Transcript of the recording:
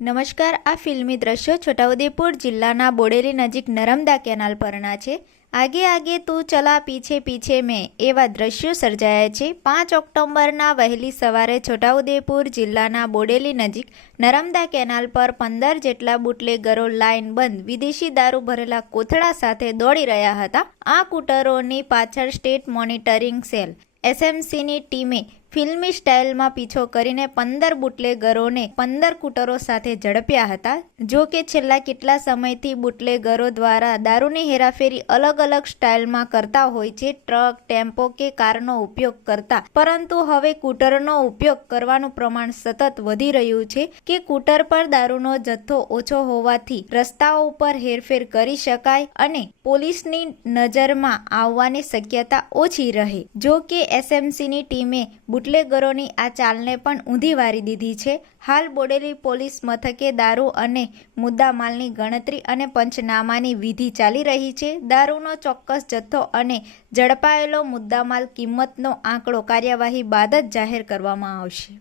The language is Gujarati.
નમસ્કાર, આ ફિલ્મી દ્રશ્યો છોટાઉદેપુર જિલ્લાના બોડેલી નજીક નર્મદા કેનાલ પરના છે. આગે આગે તું ચલા, પીછે પીછે મેં, એવા દ્રશ્યો સર્જાયા છે. પાંચ ઓક્ટોબરના વહેલી સવારે છોટાઉદેપુર જિલ્લાના બોડેલી નજીક નર્મદા કેનાલ પર પંદર જેટલા બુટલેગરો લાઇન બંધ વિદેશી દારૂ ભરેલા કોથળા સાથે દોડી રહ્યા હતા. આ કૂટરોની પાછળ સ્ટેટ મોનિટરિંગ સેલ, એસએમસીની ટીમે ફિલ્મી સ્ટાઇલમાં પીછો કરીને પંદર બુટલેગરોને પંદર કૂટરો સાથે ઝડપ્યા હતા. જો કે છેલ્લા કેટલા સમયથી બુટલેગરો દ્વારા દારૂની હેરાફેરી અલગ અલગ સ્ટાઇલમાં કરતા હોય છે, ટ્રક, ટેમ્પો કે કારનો ઉપયોગ કરતા. પરંતુ હવે કૂટરનો ઉપયોગ કરવાનું પ્રમાણ સતત વધી રહ્યું છે કે કૂટર પર દારૂનો જથ્થો ઓછો હોવાથી રસ્તાઓ ઉપર હેરફેર કરી શકાય અને પોલીસની નજરમાં આવવાની શક્યતા ઓછી રહે. જો કે એસએમસીની ટીમે બુટલેગરોની આ ચાલને પણ ઊંધી વારી દીધી છે. હાલ બોડેલી પોલીસ મથકે દારૂ અને મુદ્દામાલની ગણતરી અને પંચનામાની વિધિ ચાલી રહી છે. દારૂનો ચોક્કસ જથ્થો અને ઝડપાયેલો મુદ્દામાલ કિંમતનો આંકડો કાર્યવાહી બાદ જ જાહેર કરવામાં આવશે.